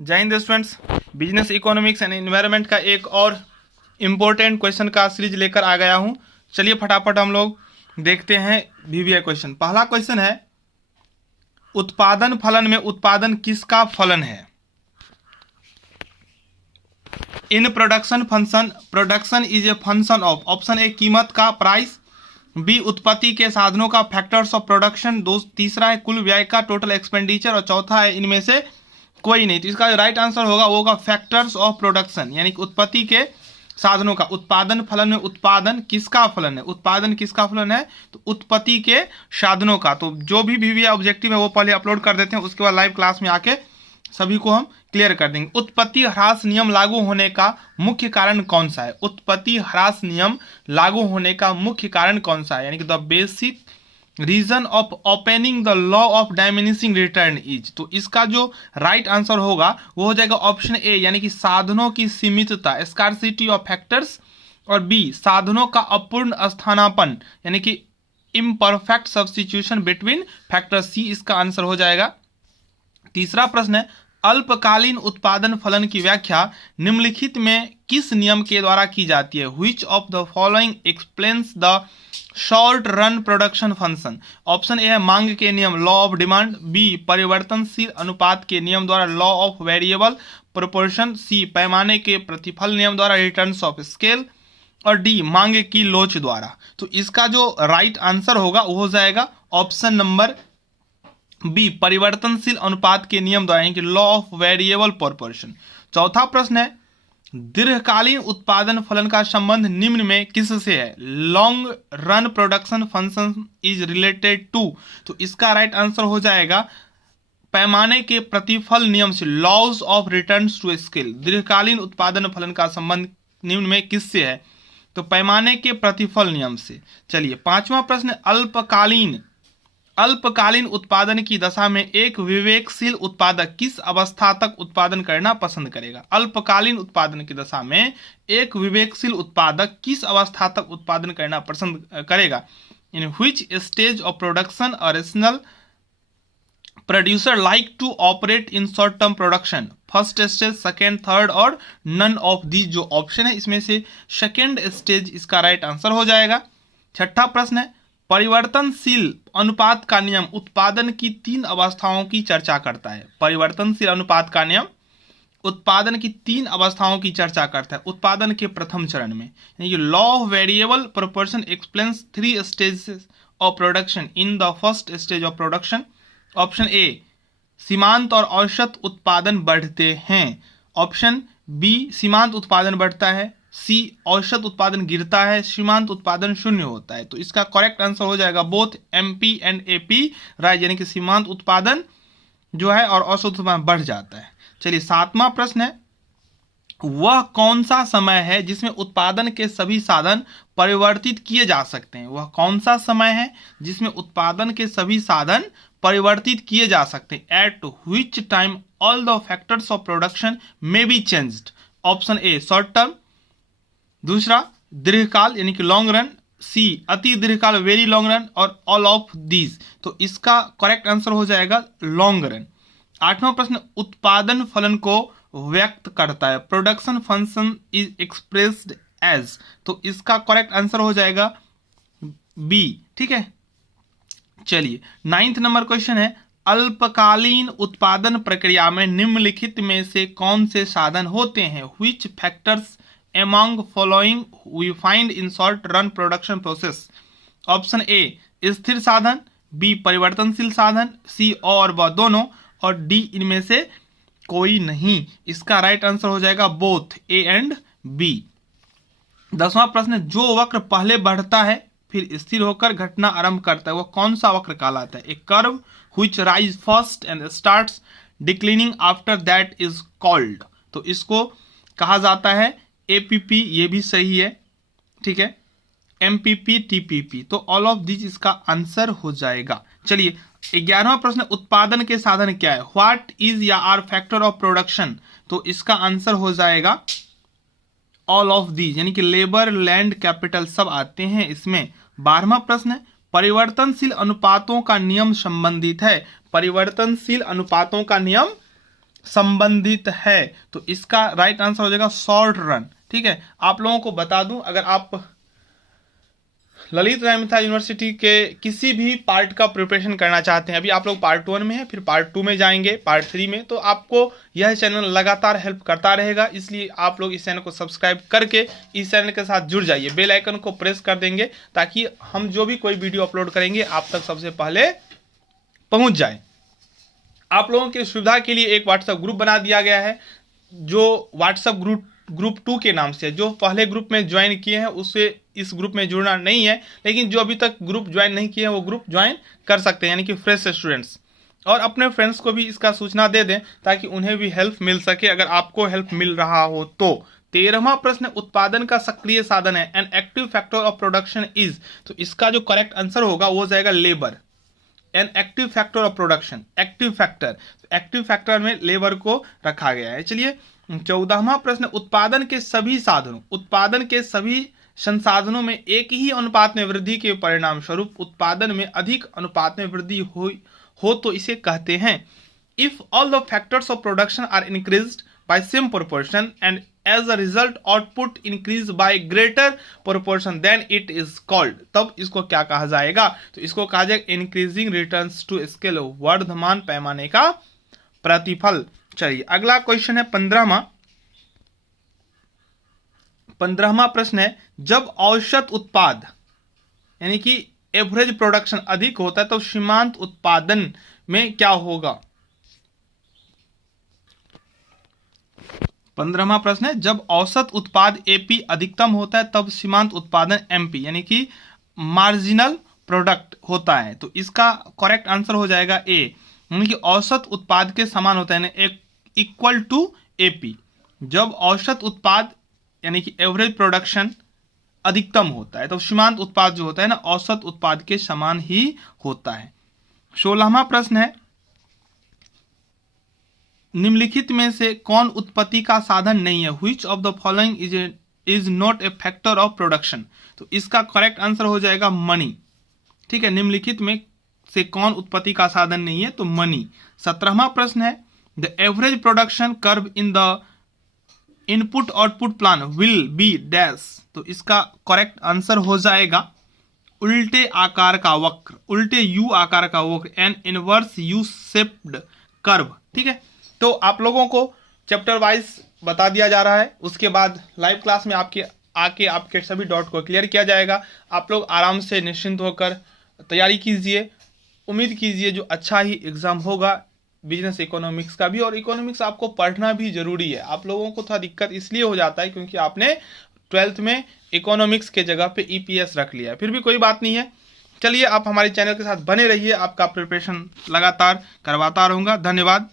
जय Hind students, business economics and environment का एक और इम्पोर्टेंट क्वेश्चन का सीरीज लेकर आ गया हूं। चलिए फटाफट हम लोग देखते हैं वीवीआई क्वेश्चन। पहला क्वेश्चन है, उत्पादन फलन में उत्पादन किसका फलन है? In production function, production is a function of, option A कीमत का प्राइस, बी उत्पत्ति के साधनों का फैक्टर्स ऑफ प्रोडक्शन, तीसरा है कुल व्यय का टोटल एक्सपेंडिचर, और चौथा है इनमें से कोई नहीं। तो इसका जो राइट आंसर होगा वो होगा फैक्टर्स ऑफ प्रोडक्शन, यानी कि उत्पत्ति के साधनों का। उत्पादन फलन में उत्पादन किसका फलन है? उत्पादन किसका फलन है? तो उत्पत्ति के साधनों का। तो जो भी वीवीआई ऑब्जेक्टिव है वो पहले अपलोड कर देते हैं, उसके बाद लाइव क्लास में आके सभी को हम क्लियर कर देंगे। उत्पत्ति ह्रास नियम लागू होने का मुख्य कारण कौन सा है? उत्पत्ति ह्रास नियम लागू होने का मुख्य कारण कौन सा है? यानी कि the basic reason of opening the law of diminishing return is. तो इसका जो राइट आंसर होगा वो हो जाएगा ऑप्शन ए, यानी कि साधनों की सीमितता, स्कार्सिटी ऑफ फैक्टर्स, और बी साधनों का अपूर्ण स्थानापन्न, यानी कि इम्परफेक्ट सब्स्टिट्यूशन बिटवीन फैक्टर्स। सी इसका आंसर हो जाएगा। तीसरा प्रश्न है, अल्पकालीन उत्पादन फलन की व्याख्या निम्नलिखित में किस नियम के द्वारा की जाती है? Which of the following explains the short run production function? Option A है मांग के नियम, लॉ ऑफ डिमांड, बी परिवर्तनशील अनुपात के नियम द्वारा, लॉ ऑफ वेरिएबल प्रोपोर्शन, सी पैमाने के प्रतिफल नियम द्वारा, रिटर्न्स ऑफ स्केल, और डी मांग की लोच द्वारा। तो इसका जो राइट आंसर होगा वो हो जाएगा ऑप्शन नंबर बी परिवर्तनशील अनुपात के नियम द्वारा, यानी कि लॉ ऑफ वेरिएबल प्रोपोर्शन। चौथा प्रश्न है, दीर्घकालीन उत्पादन फलन का संबंध निम्न में किससे है? Long run production function is related to. तो इसका राइट आंसर हो जाएगा पैमाने के प्रतिफल नियम से, laws of returns to scale. दीर्घकालीन उत्पादन फलन का संबंध निम्न में किससे है? तो पैमाने के प्रतिफल नियम से। चलिए पांचवा प्रश्न, अल्पकालीन उत्पादन की दशा में एक विवेकशील उत्पादक किस अवस्था तक उत्पादन करना पसंद करेगा? अल्पकालीन उत्पादन की दशा में एक विवेकशील उत्पादक किस अवस्था तक उत्पादन करना पसंद करेगा? In which stage of production a rational producer like to operate in short term production? First stage, second, third, और नन ऑफ दी जो ऑप्शन है इसमें से सेकेंड स्टेज इसका राइट आंसर हो जाएगा। छठा प्रश्न है, परिवर्तनशील अनुपात का नियम उत्पादन की तीन अवस्थाओं की चर्चा करता है। परिवर्तनशील अनुपात का नियम उत्पादन की तीन अवस्थाओं की चर्चा करता है उत्पादन के प्रथम चरण में, यानी law of variable proportion explains three stages of production in the first stage of production. Option A सीमांत और औसत उत्पादन बढ़ते हैं, ऑप्शन बी सीमांत उत्पादन बढ़ता है, सी औसत उत्पादन गिरता है, सीमांत उत्पादन शून्य होता है। तो इसका करेक्ट आंसर हो जाएगा both MP and AP right, यानी कि सीमांत उत्पादन जो है और औसत उत्पादन बढ़ जाता है। चलिए सातवां प्रश्न है, वह कौन सा समय है जिसमें उत्पादन के सभी साधन परिवर्तित किए जा सकते हैं? वह कौन सा समय है जिसमें उत्पादन के सभी साधन परिवर्तित किए जा सकते हैं? At which time all the factors of production may be changed? Option A short term, दूसरा दीर्घकाल यानी कि लॉन्ग रन, सी अति दीर्घकाल वेरी लॉन्ग रन, और ऑल ऑफ दीज। तो इसका करेक्ट आंसर हो जाएगा लॉन्ग रन। आठवां प्रश्न, उत्पादन फलन को व्यक्त करता है, production function is expressed as. तो इसका करेक्ट आंसर हो जाएगा बी। ठीक है, चलिए नाइन्थ नंबर क्वेश्चन है, अल्पकालीन उत्पादन प्रक्रिया में निम्नलिखित में से कौन से साधन होते हैं? Which factors among following we find in short run production process? Option A स्थिर साधन, बी परिवर्तनशील साधन, सी और व दोनों, और डी इनमें से कोई नहीं। इसका राइट आंसर हो जाएगा बोथ ए एंड बी। दसवां प्रश्न, जो वक्र पहले बढ़ता है फिर स्थिर होकर घटना आरंभ करता है वो कौन सा वक्र कहलाता है? एक curve which rise first and starts declining after that is called. तो इसको कहा जाता है एपीपी, ये भी सही है। ठीक है, एमपीपी, टीपीपी, तो ऑल ऑफ दिस इसका आंसर हो जाएगा। चलिए 11वां प्रश्न, उत्पादन के साधन क्या है? व्हाट इज या आर फैक्टर ऑफ प्रोडक्शन? तो इसका आंसर हो जाएगा ऑल ऑफ दीज, यानी कि लेबर, लैंड, कैपिटल सब आते हैं इसमें। 12वां प्रश्न है, परिवर्तनशील अनुपातों का नियम संबंधित है। परिवर्तनशील अनुपातों का नियम संबंधित है। तो इसका राइट आंसर हो जाएगा शॉर्ट रन। ठीक है, आप लोगों को बता दूं, अगर आप ललित नारायण मिथिला यूनिवर्सिटी के किसी भी पार्ट का प्रिपरेशन करना चाहते हैं, अभी आप लोग पार्ट 1 में हैं, फिर पार्ट 2 में जाएंगे, पार्ट 3 में, तो आपको यह चैनल लगातार हेल्प करता रहेगा। इसलिए आप लोग इस चैनल को सब्सक्राइब करके इस चैनल के साथ जुड़ जाइए, बेल आइकन को प्रेस कर देंगे ताकि हम जो भी कोई वीडियो अपलोड करेंगे आप तक सबसे पहले पहुंच जाए। आप लोगों की सुविधा के लिए एक व्हाट्सएप ग्रुप बना दिया गया है, जो व्हाट्सएप ग्रुप 2 के नाम से। जो पहले ग्रुप में ज्वाइन किए हैं उससे इस ग्रुप में जुड़ना नहीं है, लेकिन जो अभी तक ग्रुप ज्वाइन नहीं किए हैं वो ग्रुप ज्वाइन कर सकते हैं, यानी कि फ्रेश स्टूडेंट्स। और अपने फ्रेंड्स को भी इसका सूचना दे दें ताकि उन्हें भी हेल्प मिल सके, अगर आपको हेल्प मिल रहा हो तो। 13वां प्रश्न उत्पादन का सक्रिय साधन है, an active factor of production is. तो इसका जो करेक्ट आंसर होगा वो जाएगा labour. An active factor of production, active factor में लेबर को रखा गया है। चलिए 14वां प्रश्न उत्पादन के सभी संसाधनों में एक ही अनुपात में वृद्धि के परिणाम स्वरूप उत्पादन में अधिक अनुपात में वृद्धि हो तो इसे कहते हैं। If all the factors of production are increased by same proportion and as a result output increase by greater proportion than it is called. तब इसको क्या कहा जाएगा? तो इसको कहा जाएगा इंक्रीजिंग रिटर्न्स टू स्केल, वर्धमान पैमाने का प्रतिफल। चलिए अगला क्वेश्चन है 15वां प्रश्न है, जब औसत उत्पाद यानी कि एवरेज प्रोडक्शन अधिक होता है तो सीमांत उत्पादन में क्या होगा? 15वां प्रश्न है, जब औसत उत्पाद एपी अधिकतम होता है तब सीमांत उत्पादन एमपी यानी कि मार्जिनल प्रोडक्ट होता है। तो इसका करेक्ट आंसर हो जाएगा ए, यानी कि औसत उत्पाद के समान होता है, इक्वल टू एपी। जब औसत उत्पाद यानी कि एवरेज प्रोडक्शन अधिकतम होता है तो सीमांत उत्पाद जो होता है ना औसत उत्पाद के समान ही होता है। 16वां प्रश्न है, निम्नलिखित में से कौन उत्पत्ति का साधन नहीं है? Which of the following is not a factor of production? तो इसका करेक्ट आंसर हो जाएगा मनी। ठीक है, निम्नलिखित में से कौन उत्पत्ति का साधन नहीं है? तो मनी। 17वां प्रश्न है, the average production curve in the input output plan will be dash. तो इसका करेक्ट आंसर हो जाएगा उल्टे आकार का वक्र, उल्टे यू आकार का वक्र, N inverse U shaped curve. ठीक है, तो आप लोगों को चैप्टर वाइज बता दिया जा रहा है, उसके बाद लाइव क्लास में आपके सभी डाउट को क्लियर किया जाएगा। आप लोग आराम से निश्चिंत होकर तैयारी कीजिए, उम्मीद कीजिए जो अच्छा ही एग्जाम होगा बिजनेस इकोनॉमिक्स का भी। और इकोनॉमिक्स आपको पढ़ना भी जरूरी है। आप लोगों को थोड़ा दिक्कत इसलिए हो जाता है क्योंकि आपने 12th में इकोनॉमिक्स के जगह पे ईपीएस रख लिया है, फिर भी कोई बात नहीं है। चलिए आप हमारे चैनल के साथ बने रहिए, आपका प्रिपरेशन लगातार करवाता रहूँगा। धन्यवाद।